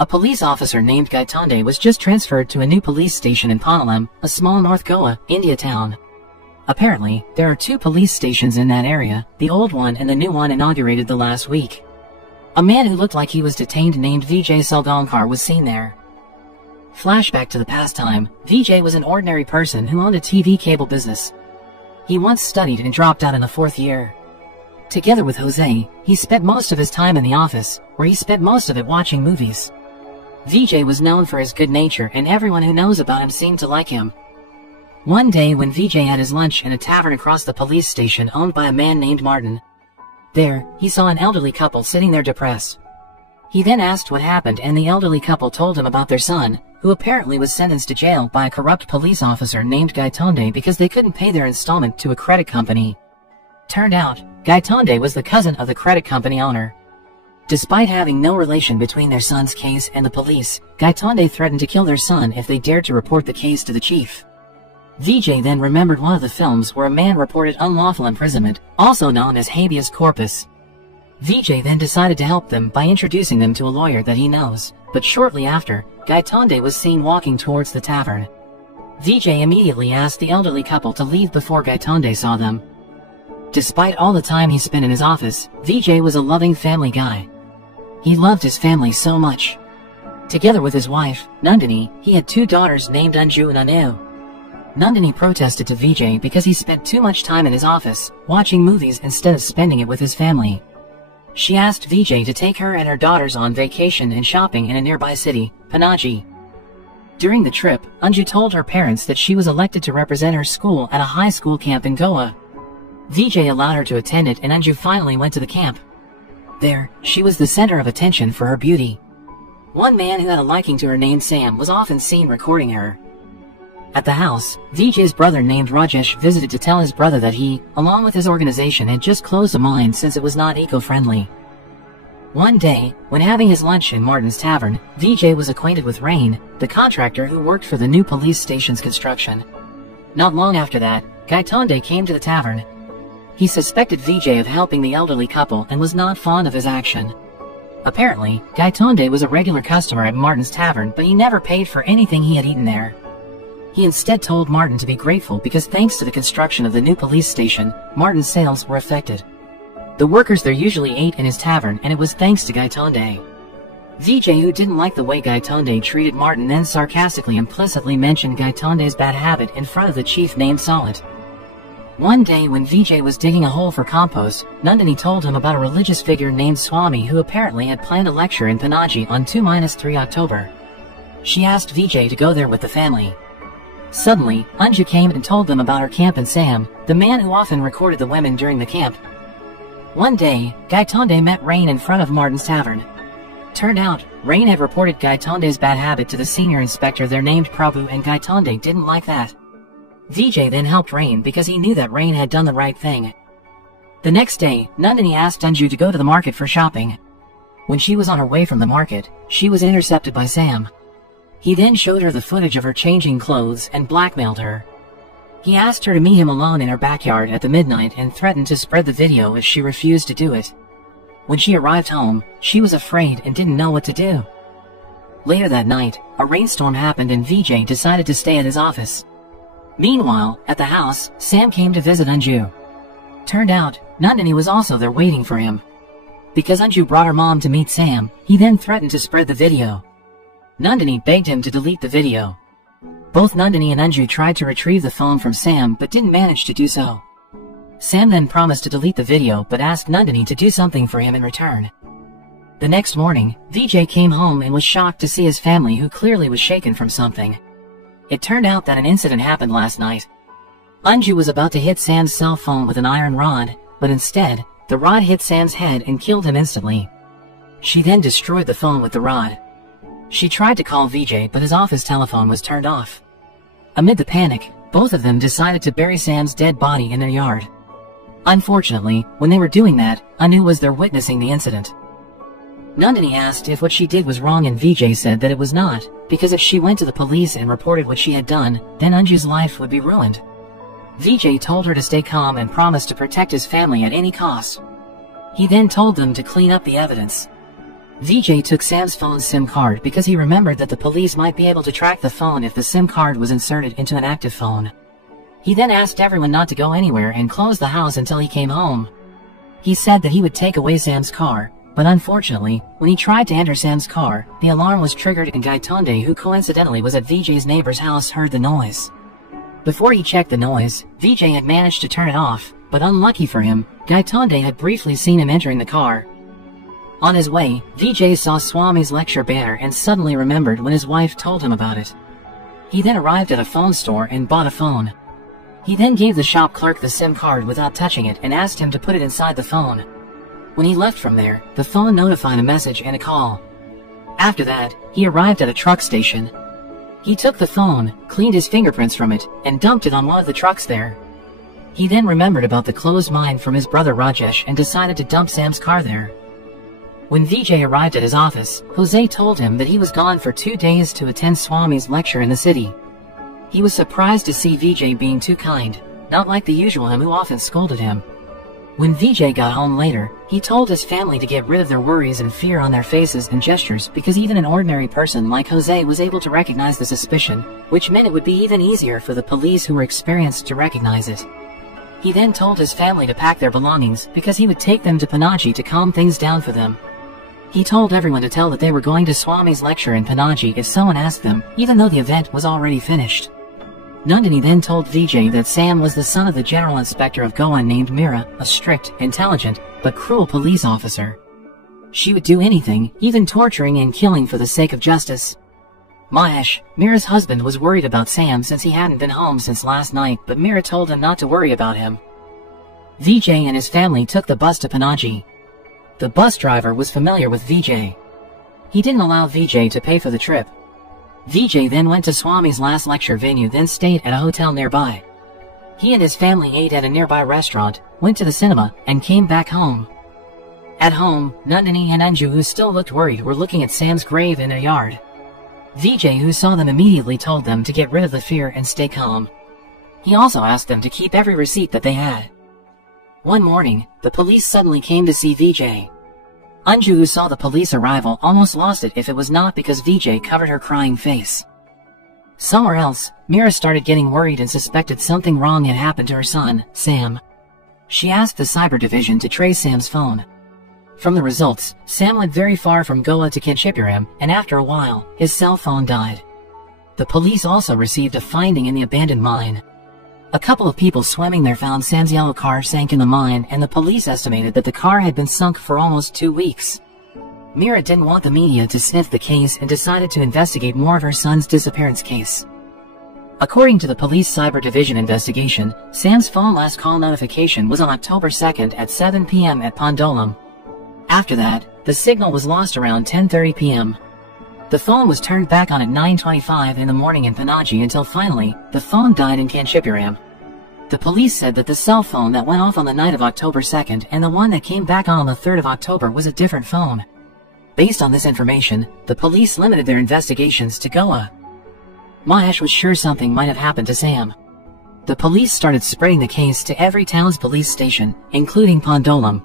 A police officer named Gaitonde was just transferred to a new police station in Pannalem, a small North Goa, India town. Apparently, there are 2 police stations in that area, the old one and the new one inaugurated the last week. A man who looked like he was detained named Vijay Salgaonkar was seen there. Flashback to the past time, Vijay was an ordinary person who owned a TV cable business. He once studied and dropped out in the 4th year. Together with Jose, he spent most of his time in the office, where he spent most of it watching movies. Vijay was known for his good nature and everyone who knows about him seemed to like him. One day when Vijay had his lunch in a tavern across the police station owned by a man named Martin, there, he saw an elderly couple sitting there depressed. He then asked what happened and the elderly couple told him about their son, who apparently was sentenced to jail by a corrupt police officer named Gaitonde because they couldn't pay their installment to a credit company. Turned out, Gaitonde was the cousin of the credit company owner. Despite having no relation between their son's case and the police, Gaitonde threatened to kill their son if they dared to report the case to the chief. Vijay then remembered one of the films where a man reported unlawful imprisonment, also known as habeas corpus. Vijay then decided to help them by introducing them to a lawyer that he knows, but shortly after, Gaitonde was seen walking towards the tavern. Vijay immediately asked the elderly couple to leave before Gaitonde saw them. Despite all the time he spent in his office, Vijay was a loving family guy. He loved his family so much. Together with his wife, Nandini, he had 2 daughters named Anju and Anu. Nandini protested to Vijay because he spent too much time in his office, watching movies instead of spending it with his family. She asked Vijay to take her and her daughters on vacation and shopping in a nearby city, Panaji. During the trip, Anju told her parents that she was elected to represent her school at a high school camp in Goa. Vijay allowed her to attend it and Anju finally went to the camp. There, she was the center of attention for her beauty. One man who had a liking to her named Sam was often seen recording her. At the house, Vijay's brother named Rajesh visited to tell his brother that he, along with his organization, had just closed a mine since it was not eco-friendly. One day, when having his lunch in Martin's tavern, Vijay was acquainted with Rain, the contractor who worked for the new police station's construction. Not long after that, Gaitonde came to the tavern. He suspected Vijay of helping the elderly couple and was not fond of his action. Apparently, Gaitonde was a regular customer at Martin's tavern, but he never paid for anything he had eaten there. He instead told Martin to be grateful because thanks to the construction of the new police station, Martin's sales were affected. The workers there usually ate in his tavern and it was thanks to Gaitonde. Vijay, who didn't like the way Gaitonde treated Martin, then sarcastically implicitly mentioned Gaitonde's bad habit in front of the chief named Solid. One day when Vijay was digging a hole for compost, Nandini told him about a religious figure named Swami who apparently had planned a lecture in Panaji on 2-3 October. She asked Vijay to go there with the family. Suddenly, Anju came and told them about her camp and Sam, the man who often recorded the women during the camp. One day, Gaitonde met Rain in front of Martin's tavern. Turned out, Rain had reported Gaitonde's bad habit to the senior inspector there named Prabhu and Gaitonde didn't like that. Vijay then helped Rain because he knew that Rain had done the right thing. The next day, Nandini asked Anju to go to the market for shopping. When she was on her way from the market, she was intercepted by Sam. He then showed her the footage of her changing clothes and blackmailed her. He asked her to meet him alone in her backyard at the midnight and threatened to spread the video if she refused to do it. When she arrived home, she was afraid and didn't know what to do. Later that night, a rainstorm happened and Vijay decided to stay at his office. Meanwhile, at the house, Sam came to visit Anju. Turned out, Nandini was also there waiting for him. Because Anju brought her mom to meet Sam, he then threatened to spread the video. Nandini begged him to delete the video. Both Nandini and Anju tried to retrieve the phone from Sam but didn't manage to do so. Sam then promised to delete the video but asked Nandini to do something for him in return. The next morning, Vijay came home and was shocked to see his family, who clearly was shaken from something. It turned out that an incident happened last night. Anju was about to hit Sam's cell phone with an iron rod, but instead, the rod hit Sam's head and killed him instantly. She then destroyed the phone with the rod. She tried to call Vijay but his office telephone was turned off. Amid the panic, both of them decided to bury Sam's dead body in their yard. Unfortunately, when they were doing that, Anu was there witnessing the incident. Nandini asked if what she did was wrong and Vijay said that it was not, because if she went to the police and reported what she had done, then Anju's life would be ruined. Vijay told her to stay calm and promised to protect his family at any cost. He then told them to clean up the evidence. VJ took Sam's phone's SIM card because he remembered that the police might be able to track the phone if the SIM card was inserted into an active phone. He then asked everyone not to go anywhere and closed the house until he came home. He said that he would take away Sam's car, but unfortunately, when he tried to enter Sam's car, the alarm was triggered and Gaitonde, who coincidentally was at VJ's neighbor's house, heard the noise. Before he checked the noise, VJ had managed to turn it off, but unlucky for him, Gaitonde had briefly seen him entering the car. On his way, VJ saw Swami's lecture banner and suddenly remembered when his wife told him about it. He then arrived at a phone store and bought a phone. He then gave the shop clerk the SIM card without touching it and asked him to put it inside the phone. When he left from there, the phone notified a message and a call. After that, he arrived at a truck station. He took the phone, cleaned his fingerprints from it, and dumped it on one of the trucks there. He then remembered about the closed mine from his brother Rajesh and decided to dump Sam's car there. When VJ arrived at his office, Jose told him that he was gone for 2 days to attend Swami's lecture in the city. He was surprised to see VJ being too kind, not like the usual him who often scolded him. When VJ got home later, he told his family to get rid of their worries and fear on their faces and gestures because even an ordinary person like Jose was able to recognize the suspicion, which meant it would be even easier for the police who were experienced to recognize it. He then told his family to pack their belongings because he would take them to Panaji to calm things down for them. He told everyone to tell that they were going to Swami's lecture in Panaji if someone asked them, even though the event was already finished. Nandini then told VJ that Sam was the son of the General Inspector of Goa named Mira, a strict, intelligent, but cruel police officer. She would do anything, even torturing and killing for the sake of justice. Mahesh, Mira's husband, was worried about Sam since he hadn't been home since last night, but Mira told him not to worry about him. VJ and his family took the bus to Panaji. The bus driver was familiar with VJ. He didn't allow VJ to pay for the trip. VJ then went to Swami's last lecture venue, then stayed at a hotel nearby. He and his family ate at a nearby restaurant, went to the cinema, and came back home. At home, Nandini and Anju, who still looked worried, were looking at Sam's grave in their yard. VJ, who saw them, immediately told them to get rid of the fear and stay calm. He also asked them to keep every receipt that they had. One morning, the police suddenly came to see VJ. Anju, who saw the police arrival, almost lost it if it was not because VJ covered her crying face. Somewhere else, Mira started getting worried and suspected something wrong had happened to her son, Sam. She asked the cyber division to trace Sam's phone. From the results, Sam lived very far from Goa to Kanchipuram, and after a while, his cell phone died. The police also received a finding in the abandoned mine. A couple of people swimming there found Sam's yellow car sank in the mine, and the police estimated that the car had been sunk for almost 2 weeks. Mira didn't want the media to sniff the case and decided to investigate more of her son's disappearance case. According to the police cyber division investigation, Sam's phone last call notification was on October 2nd at 7 p.m. at Pondolam. After that, the signal was lost around 10:30 p.m. The phone was turned back on at 9:25 in the morning in Panaji until finally, the phone died in Kanchipuram. The police said that the cell phone that went off on the night of October 2nd and the one that came back on the 3rd of October was a different phone. Based on this information, the police limited their investigations to Goa. Mahesh was sure something might have happened to Sam. The police started spreading the case to every town's police station, including Pondolam.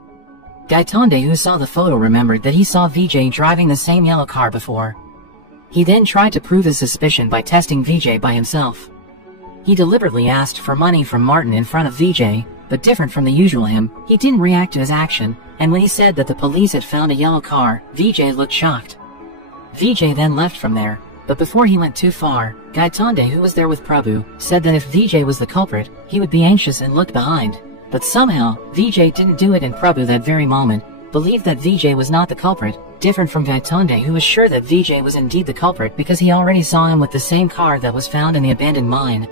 Gaitonde, who saw the photo, remembered that he saw VJ driving the same yellow car before. He then tried to prove his suspicion by testing VJ by himself. He deliberately asked for money from Martin in front of VJ, but different from the usual him, he didn't react to his action, and when he said that the police had found a yellow car, VJ looked shocked. VJ then left from there, but before he went too far, Gaitonde, who was there with Prabhu, said that if VJ was the culprit, he would be anxious and look behind. But somehow, VJ didn't do it, and Prabhu that very moment believed that VJ was not the culprit, different from Gaitonde, who was sure that VJ was indeed the culprit because he already saw him with the same car that was found in the abandoned mine.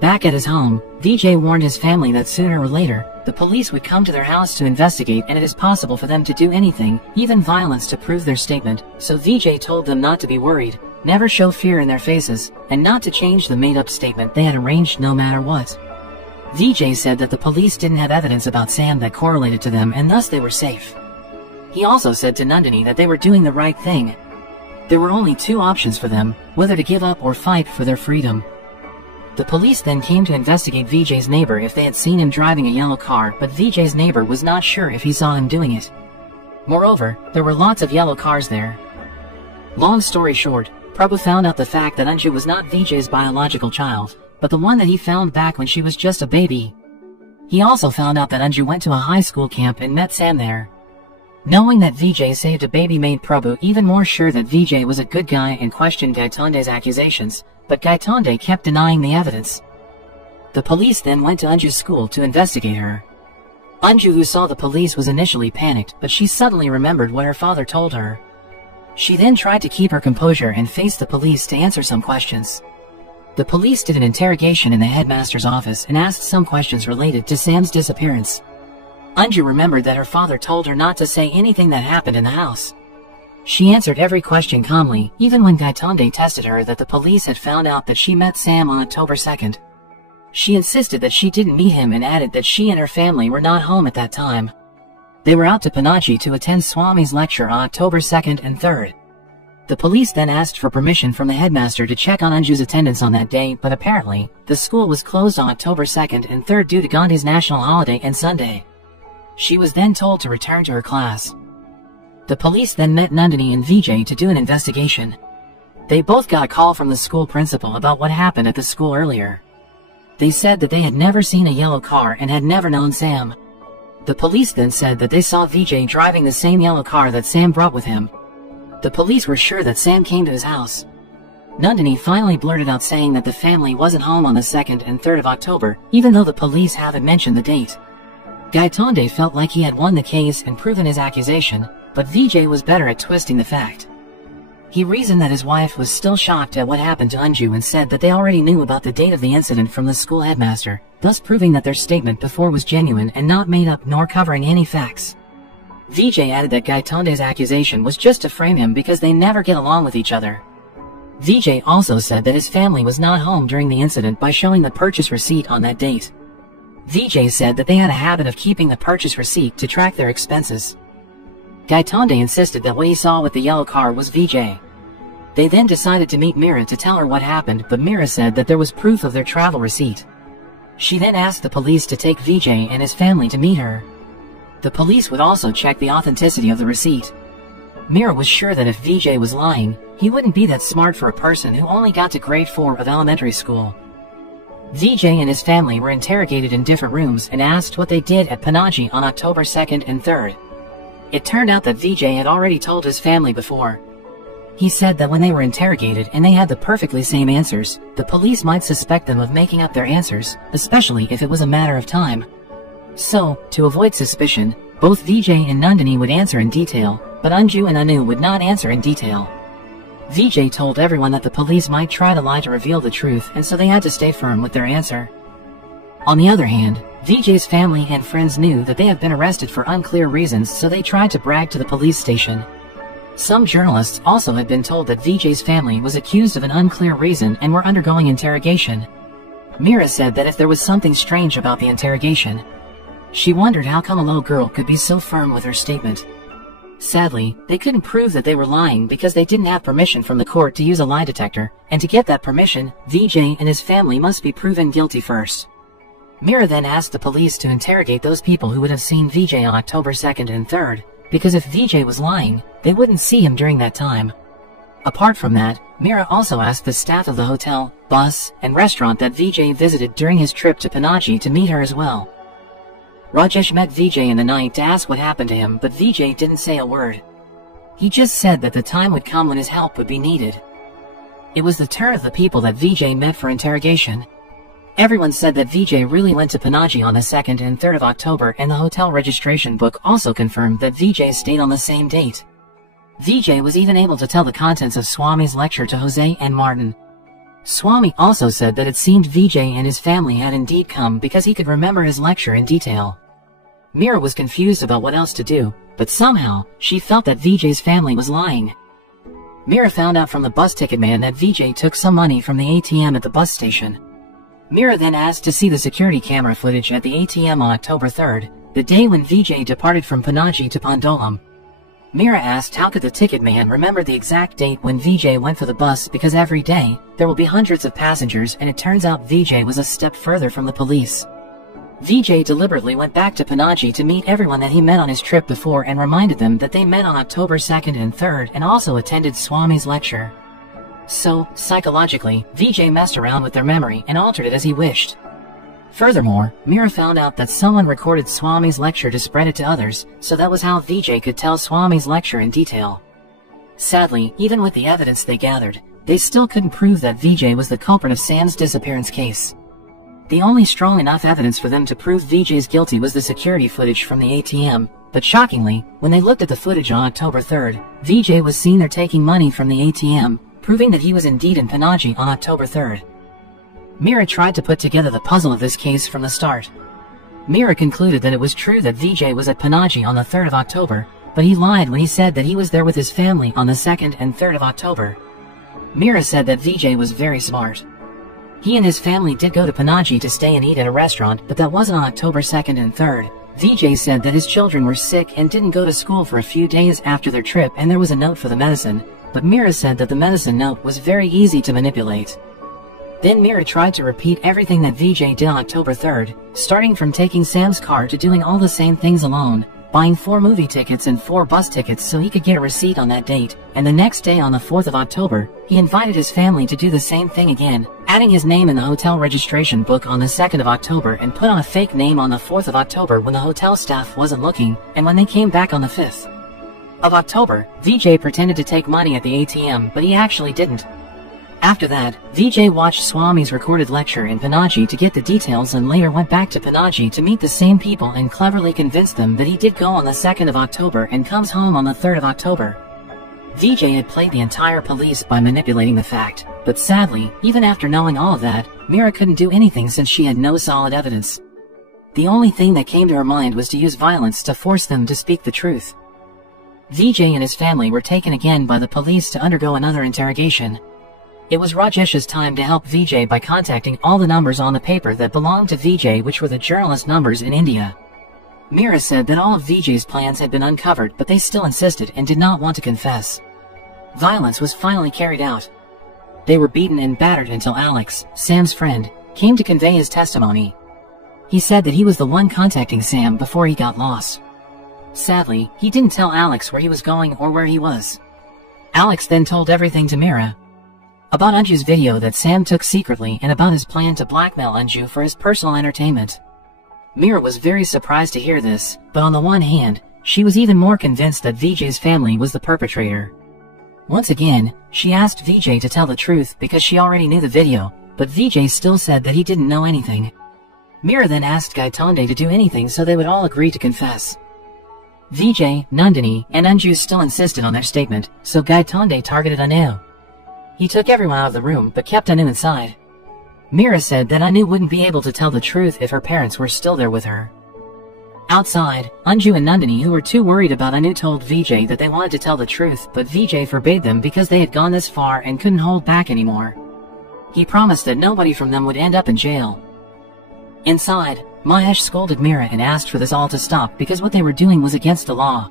Back at his home, VJ warned his family that sooner or later, the police would come to their house to investigate, and it is possible for them to do anything, even violence, to prove their statement, so VJ told them not to be worried, never show fear in their faces, and not to change the made-up statement they had arranged no matter what. VJ said that the police didn't have evidence about Sam that correlated to them, and thus they were safe. He also said to Nandini that they were doing the right thing. There were only 2 options for them, whether to give up or fight for their freedom. The police then came to investigate VJ's neighbor if they had seen him driving a yellow car, but VJ's neighbor was not sure if he saw him doing it. Moreover, there were lots of yellow cars there. Long story short, Prabhu found out the fact that Anju was not Vijay's biological child, but the one that he found back when she was just a baby. He also found out that Anju went to a high school camp and met Sam there. Knowing that Vijay saved a baby made Prabhu even more sure that Vijay was a good guy and questioned Gaitonde's accusations, but Gaitonde kept denying the evidence. The police then went to Anju's school to investigate her. Anju, who saw the police, was initially panicked, but she suddenly remembered what her father told her. She then tried to keep her composure and faced the police to answer some questions. The police did an interrogation in the headmaster's office and asked some questions related to Sam's disappearance. Anju remembered that her father told her not to say anything that happened in the house. She answered every question calmly, even when Gaitonde tested her that the police had found out that she met Sam on October 2nd. She insisted that she didn't meet him and added that she and her family were not home at that time. They were out to Panaji to attend Swami's lecture on October 2nd and 3rd. The police then asked for permission from the headmaster to check on Anju's attendance on that day, but apparently, the school was closed on October 2nd and 3rd due to Gandhi's national holiday and Sunday. She was then told to return to her class. The police then met Nandini and Vijay to do an investigation. They both got a call from the school principal about what happened at the school earlier. They said that they had never seen a yellow car and had never known Sam. The police then said that they saw Vijay driving the same yellow car that Sam brought with him. The police were sure that Sam came to his house. Nandini finally blurted out saying that the family wasn't home on the 2nd and 3rd of October, even though the police haven't mentioned the date. Gaitonde felt like he had won the case and proven his accusation, but Vijay was better at twisting the fact. He reasoned that his wife was still shocked at what happened to Anju and said that they already knew about the date of the incident from the school headmaster, thus proving that their statement before was genuine and not made up nor covering any facts. Vijay added that Gaitonde's accusation was just to frame him because they never get along with each other. Vijay also said that his family was not home during the incident by showing the purchase receipt on that date. Vijay said that they had a habit of keeping the purchase receipt to track their expenses. Gaitonde insisted that what he saw with the yellow car was Vijay. They then decided to meet Meera to tell her what happened, but Meera said that there was proof of their travel receipt. She then asked the police to take Vijay and his family to meet her. The police would also check the authenticity of the receipt. Meera was sure that if Vijay was lying, he wouldn't be that smart for a person who only got to grade 4 of elementary school. Vijay and his family were interrogated in different rooms and asked what they did at Panaji on October 2nd and 3rd. It turned out that Vijay had already told his family before. He said that when they were interrogated and they had the perfectly same answers, the police might suspect them of making up their answers, especially if it was a matter of time. So, to avoid suspicion, both Vijay and Nandini would answer in detail, but Anju and Anu would not answer in detail. Vijay told everyone that the police might try to lie to reveal the truth, and so they had to stay firm with their answer. On the other hand, Vijay's family and friends knew that they had been arrested for unclear reasons, so they tried to brag to the police station. Some journalists also had been told that Vijay's family was accused of an unclear reason and were undergoing interrogation. Meera said that if there was something strange about the interrogation, she wondered how come a little girl could be so firm with her statement. Sadly, they couldn't prove that they were lying because they didn't have permission from the court to use a lie detector, and to get that permission, Vijay and his family must be proven guilty first. Meera then asked the police to interrogate those people who would have seen Vijay on October 2nd and 3rd, because if Vijay was lying, they wouldn't see him during that time. Apart from that, Meera also asked the staff of the hotel, bus, and restaurant that Vijay visited during his trip to Panaji to meet her as well. Rajesh met Vijay in the night to ask what happened to him, but Vijay didn't say a word. He just said that the time would come when his help would be needed. It was the turn of the people that Vijay met for interrogation. Everyone said that Vijay really went to Panaji on the 2nd and 3rd of October, and the hotel registration book also confirmed that Vijay stayed on the same date. Vijay was even able to tell the contents of Swami's lecture to Jose and Martin. Swami also said that it seemed Vijay and his family had indeed come because he could remember his lecture in detail. Meera was confused about what else to do, but somehow, she felt that Vijay's family was lying. Meera found out from the bus ticket man that Vijay took some money from the ATM at the bus station. Meera then asked to see the security camera footage at the ATM on October 3rd, the day when Vijay departed from Panaji to Pandolam. Meera asked how could the ticket man remember the exact date when Vijay went for the bus, because every day, there will be hundreds of passengers, and it turns out Vijay was a step further from the police. Vijay deliberately went back to Panaji to meet everyone that he met on his trip before and reminded them that they met on October 2nd and 3rd and also attended Swami's lecture. So, psychologically, Vijay messed around with their memory and altered it as he wished. Furthermore, Mira found out that someone recorded Swami's lecture to spread it to others, so that was how Vijay could tell Swami's lecture in detail. Sadly, even with the evidence they gathered, they still couldn't prove that Vijay was the culprit of Sam's disappearance case. The only strong enough evidence for them to prove Vijay's guilty was the security footage from the ATM, but shockingly, when they looked at the footage on October 3rd, Vijay was seen there taking money from the ATM, proving that he was indeed in Panaji on October 3rd. Mira tried to put together the puzzle of this case from the start. Mira concluded that it was true that Vijay was at Panaji on the 3rd of October, but he lied when he said that he was there with his family on the 2nd and 3rd of October. Mira said that Vijay was very smart. He and his family did go to Panaji to stay and eat at a restaurant, but that wasn't on October 2nd and 3rd. Vijay said that his children were sick and didn't go to school for a few days after their trip, and there was a note for the medicine, but Mira said that the medicine note was very easy to manipulate. Then Mira tried to repeat everything that Vijay did on October 3rd, starting from taking Sam's car to doing all the same things alone, buying 4 movie tickets and 4 bus tickets so he could get a receipt on that date, and the next day on the 4th of October, he invited his family to do the same thing again, adding his name in the hotel registration book on the 2nd of October and put on a fake name on the 4th of October when the hotel staff wasn't looking, and when they came back on the 5th of October, Vijay pretended to take money at the ATM, but he actually didn't. After that, Vijay watched Swami's recorded lecture in Panaji to get the details and later went back to Panaji to meet the same people and cleverly convinced them that he did go on the 2nd of October and comes home on the 3rd of October. Vijay had played the entire police by manipulating the fact, but sadly, even after knowing all of that, Mira couldn't do anything since she had no solid evidence. The only thing that came to her mind was to use violence to force them to speak the truth. Vijay and his family were taken again by the police to undergo another interrogation. It was Rajesh's time to help Vijay by contacting all the numbers on the paper that belonged to Vijay, which were the journalist numbers in India. Mira said that all of Vijay's plans had been uncovered, but they still insisted and did not want to confess. Violence was finally carried out. They were beaten and battered until Alex, Sam's friend, came to convey his testimony. He said that he was the one contacting Sam before he got lost. Sadly, he didn't tell Alex where he was going or where he was. Alex then told everything to Mira. About Anju's video that Sam took secretly and about his plan to blackmail Anju for his personal entertainment. Mira was very surprised to hear this, but on the one hand, she was even more convinced that Vijay's family was the perpetrator. Once again, she asked Vijay to tell the truth because she already knew the video, but Vijay still said that he didn't know anything. Mira then asked Gaitonde to do anything so they would all agree to confess. Vijay, Nandini, and Anju still insisted on their statement, so Gaitonde targeted Anu. He took everyone out of the room but kept Anu inside. Mira said that Anu wouldn't be able to tell the truth if her parents were still there with her. Outside, Anju and Nandini, who were too worried about Anu, told Vijay that they wanted to tell the truth, but Vijay forbade them because they had gone this far and couldn't hold back anymore. He promised that nobody from them would end up in jail. Inside, Mahesh scolded Mira and asked for this all to stop because what they were doing was against the law.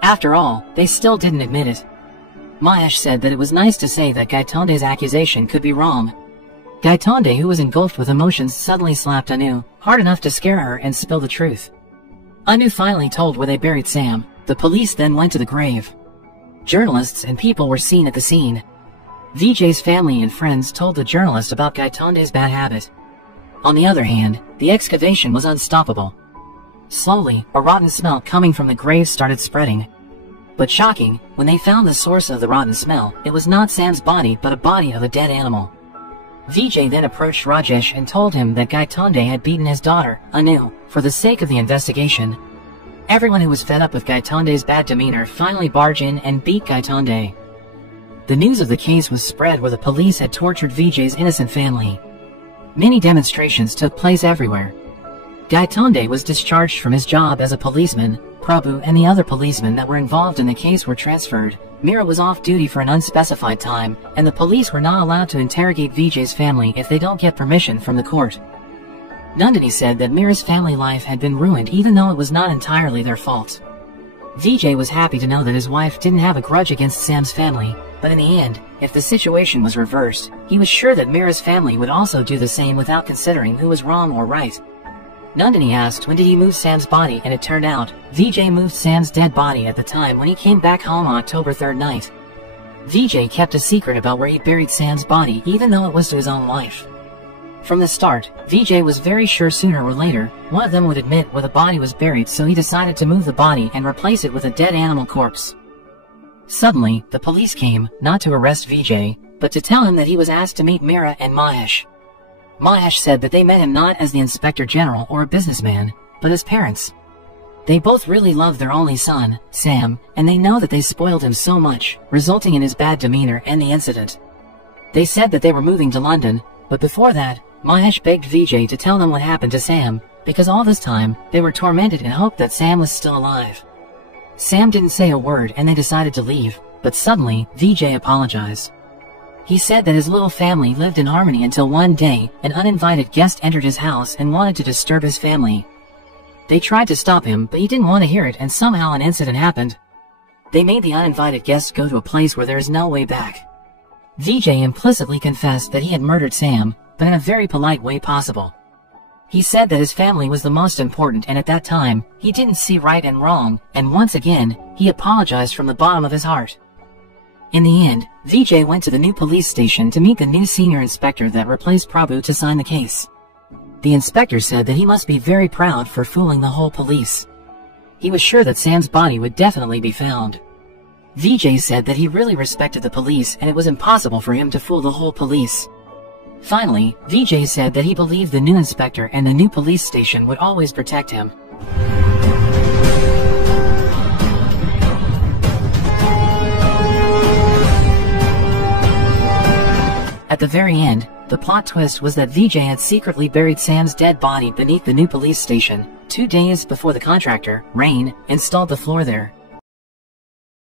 After all, they still didn't admit it. Mahesh said that it was nice to say that Gaitonde's accusation could be wrong. Gaitonde, who was engulfed with emotions, suddenly slapped Anu, hard enough to scare her and spill the truth. Anu finally told where they buried Sam. The police then went to the grave. Journalists and people were seen at the scene. Vijay's family and friends told the journalist about Gaitonde's bad habit. On the other hand, the excavation was unstoppable. Slowly, a rotten smell coming from the grave started spreading. But shocking, when they found the source of the rotten smell, it was not Sam's body but a body of a dead animal. Vijay then approached Rajesh and told him that Gaitonde had beaten his daughter, Anu, for the sake of the investigation. Everyone who was fed up with Gaitonde's bad demeanor finally barged in and beat Gaitonde. The news of the case was spread where the police had tortured Vijay's innocent family. Many demonstrations took place everywhere. Gaitonde was discharged from his job as a policeman. Prabhu and the other policemen that were involved in the case were transferred. Mira was off duty for an unspecified time, and the police were not allowed to interrogate Vijay's family if they don't get permission from the court. Nandini said that Mira's family life had been ruined even though it was not entirely their fault. Vijay was happy to know that his wife didn't have a grudge against Sam's family, but in the end, if the situation was reversed, he was sure that Mira's family would also do the same without considering who was wrong or right. Nandini asked when did he move Sam's body, and it turned out, Vijay moved Sam's dead body at the time when he came back home on October 3rd night. Vijay kept a secret about where he buried Sam's body even though it was to his own wife. From the start, Vijay was very sure sooner or later, one of them would admit where the body was buried, so he decided to move the body and replace it with a dead animal corpse. Suddenly, the police came, not to arrest Vijay, but to tell him that he was asked to meet Meera and Mahesh. Mahesh said that they met him not as the Inspector General or a businessman, but as parents. They both really love their only son, Sam, and they know that they spoiled him so much, resulting in his bad demeanor and the incident. They said that they were moving to London, but before that, Mahesh begged Vijay to tell them what happened to Sam, because all this time, they were tormented in hope that Sam was still alive. Sam didn't say a word and they decided to leave, but suddenly, Vijay apologized. He said that his little family lived in harmony until one day, an uninvited guest entered his house and wanted to disturb his family. They tried to stop him, but he didn't want to hear it, and somehow an incident happened. They made the uninvited guest go to a place where there is no way back. Vijay implicitly confessed that he had murdered Sam, but in a very polite way possible. He said that his family was the most important, and at that time, he didn't see right and wrong, and once again, he apologized from the bottom of his heart. In the end, Vijay went to the new police station to meet the new senior inspector that replaced Prabhu to sign the case. The inspector said that he must be very proud for fooling the whole police. He was sure that Sam's body would definitely be found. Vijay said that he really respected the police and it was impossible for him to fool the whole police. Finally, Vijay said that he believed the new inspector and the new police station would always protect him. At the very end, the plot twist was that Vijay had secretly buried Sam's dead body beneath the new police station, 2 days before the contractor, Rain, installed the floor there.